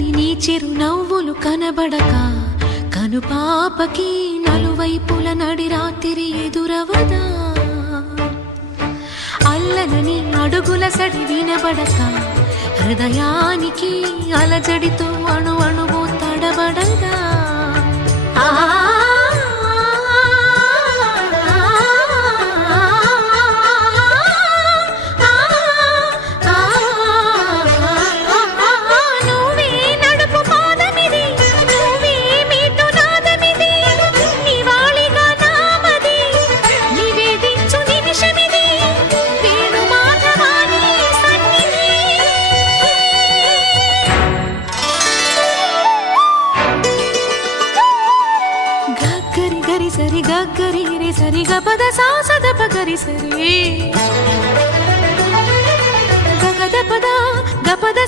చల్లని నీ చిరునవ్వులు కనబడక కనుపాపకి నలువైపుల నడి రాత్రి ఎదురవదా అల్లనని అడుగుల సడి వినబడక హృదయానికి అలజడితో అణు అణువు తడబడదా సరి గరి రే సరి గపద సాసద పగరి సరి గగద పద గపద